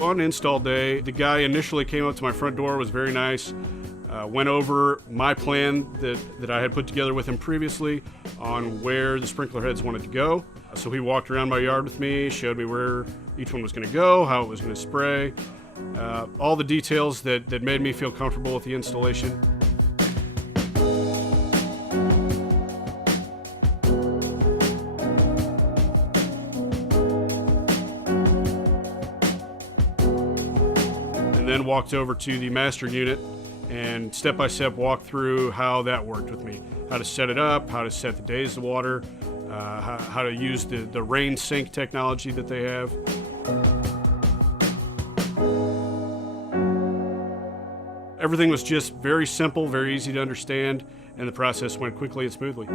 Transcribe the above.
On install day, the guy initially came up to my front door, was very nice, went over my plan that I had put together with him previously on where the sprinkler heads wanted to go. So he walked around my yard with me, showed me where each one was going to go, how it was going to spray, all the details that made me feel comfortable with the installation. Then walked over to the master unit and step-by-step walked through how that worked with me. How to set it up, how to set the days of water, how to use the rain sink technology that they have. Everything was just very simple, very easy to understand, and the process went quickly and smoothly.